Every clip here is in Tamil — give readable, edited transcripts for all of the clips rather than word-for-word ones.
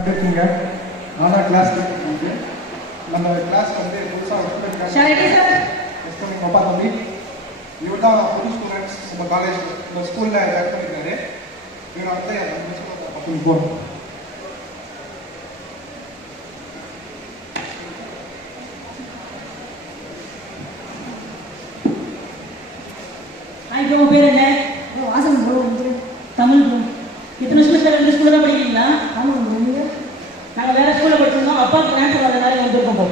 இருக்கீங்க. நானா கிளாஸ் கேட்குறேன். நம்ம கிளாஸ் வந்து புதுசாக அப்பா தம்பி இவர் தான் புது ஸ்டூடெண்ட்ஸ் நம்ம காலேஜ் இந்த ஸ்கூலில் ஜாயின் பண்ணியிருக்காரு. இவரை வந்து அப்படின்னு போகிறோம். உங்க பேர் என்ன? வாசன் ப்ரோ. தமிழ் ப்ரோ. எத்தனை ஸ்கூலில் ரெண்டு ஸ்கூலில் தான் படிக்கிறீங்களா? ஆமாம் ப்ரோ. நீங்கள்? நாங்கள் வேறு ஸ்கூலில் படிச்சிருந்தோம். அப்பாவுக்கு ட்ரான்ஸ்ஃபர் ஆகிறதால வந்திருக்கோம் ப்ரோ.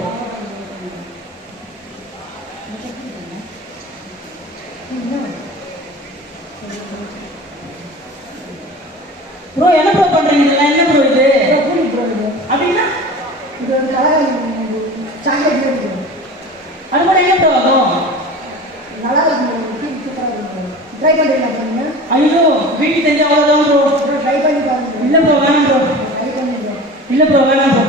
ப்ரோ என்ன ப்ரோ பண்ணுறீங்க? இதெல்லாம் என்ன ப்ரோ இது? கூலி ப்ரோ இது. அப்படின்னா இது ஒரு சாக்லேட் ப்ரோ. அது கூட என்ன ப்ரோ ஆகும்? நல்லா இருக்கும் ப்ரோ. சூப்பராக இருக்கும். ட்ரை பண்ணுறீங்களா பண்ணுங்க? ஐயோ வீட்டுக்கு தெரிஞ்ச அவ்வளோதான் ப்ரோ. ட்ரை பண்ணி பாருங்க. இல்லை ப்ரோ வேணாம் ப்ரோ. ட்ரை பண்ணுங்க. இல்லை ப்ரோ வேணாம் ப்ரோ.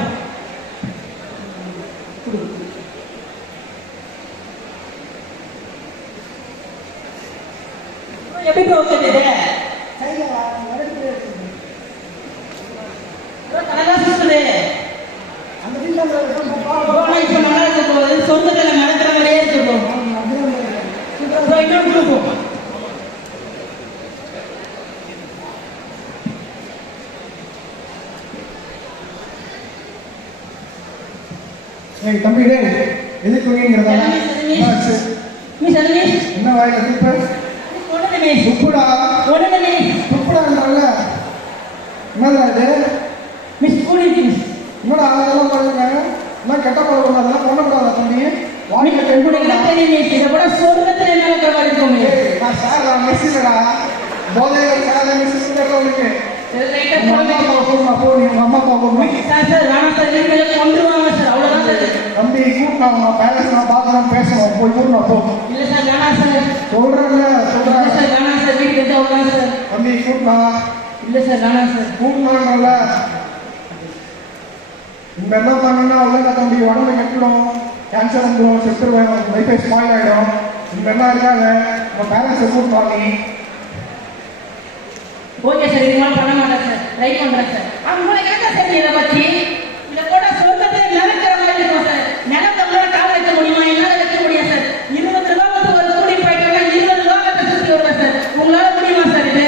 எப்படி ப்ரோ கேட்டது? சரிங்க வரதுக்கு கனகா சுற்றுது அந்த வீட்டில் இப்போ நல்லா இருக்கு ப்ரோ. சொந்தத்தில் நடக்கிற மாதிரியே இருக்கு ப்ரோ. ப்ரோ இன்னொரு ப்ரோ ஏய் தம்பி டேய் எதுக்கு தூங்கிங்கிறதா? மிஸ் அண்ணே என்ன வாயில துப்பு? ஒன்றுமே துப்புடா ஒன்றுமே துப்புடான்றல்ல. என்னடா இது? மிஸ் ஸ்கூல் இருக்கு மிஸ். என்னடா அதெல்லாம் பண்ணுங்க? என்ன கெட்ட பழக்கம் அதெல்லாம் பண்ணக்கூடாதா தம்பி? வாயில உங்களுக்கு தெரியும் மிஸ். இதை கூட சொர்க்கத்தில் என்ன இருக்கிற மாதிரி இருக்கும் மிஸ். நான் சார் நான் மிஸ் இல்லடா. போதையில் சார் மிஸ் உங்களுக்கு உங்க அம்மா அப்பா போகணும். அப்போ நீ உங்க அம்மா அப்பா போகணும். சார் சார் வேணாம் சார். நீங்க கொண்டுருவாங்க சார். அவ்வளோதான் சார். தம்பி கூப்பிட்டு அவங்க பேரண்ட்ஸ் நான் பார்க்கலாம் பேசணும். போய் கூப்பிடணும். அப்போ இல்லை சார் வேணாம் சார். சொல்றேன்ல இல்லை சொல்றேன். சார் வேணாம் சார். வீட்டுக்கு வந்து அவ்வளோதான் சார். தம்பி கூப்பிட்டா இல்லை சார் வேணாம் சார். கூப்பிடலான்றல. இந்த என்ன பண்ணா அவ்வளோதான் தம்பி. உடம்பு கெட்டுடும். கேன்சர் வந்துடும். செத்துருவேன். லைஃபை ஸ்பாயில் ஆகிடும். இந்த என்ன இருக்காங்க உங்க பேரண்ட்ஸை கூப்பிட்டா நீ. Okay sir. இது மாதிரி பண்ண மாட்டேன் சார். ட்ரை பண்ணுறேன் சார். உங்களுக்கு என்ன சார் இதை பற்றி? இதை கூட சொர்க்கத்தில் நினைக்கிற மாதிரி இருக்கும் சார். நிலத்தவங்கள கால் வைக்க முடியுமா? என்னால் வைக்க முடியும் சார். 20 ரூபாய்க்கு ஒரு கூடி போயிட்டாங்க. 20 ரூபாய்க்கு சுற்றி வருவேன் சார். உங்களால் முடியுமா சார் இது?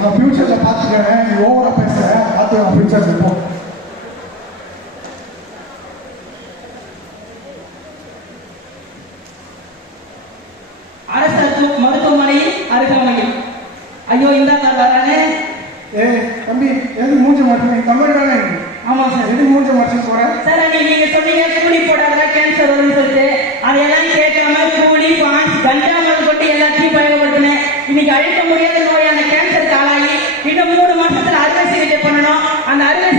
நான் ஃபியூச்சர்ல பார்த்துக்கிறேன். நீ ஓவரா பேசுற. பார்த்து நான் ஃபியூச்சர்ல போ. அரசு மருத்துவமனையில் அருகாமையில். ஐயோ இந்த வரானே. தம்பி எது மூஞ்சி மாட்டேன்? நீ தமிழ் தானே? ஆமா சார். எது மூஞ்சி மாட்டேன்னு போறேன்? சார் நீங்க சொன்னீங்க கூலி போடாத கேன்சர் வரும்னு சொல்லிட்டு அதையெல்லாம் கேட்காம கூலி பான்ஸ் கஞ்சா மருந்து கொண்டு எல்லாத்தையும் பயன்படுத்தினேன். இன்னைக்கு அழிக்க முடியாத நோயான கேன்சருக்கு ஆளாகி இன்னும் 3 மாசத்துல அறுவை சிகிச்சை பண்ணணும். அந்த அறுவை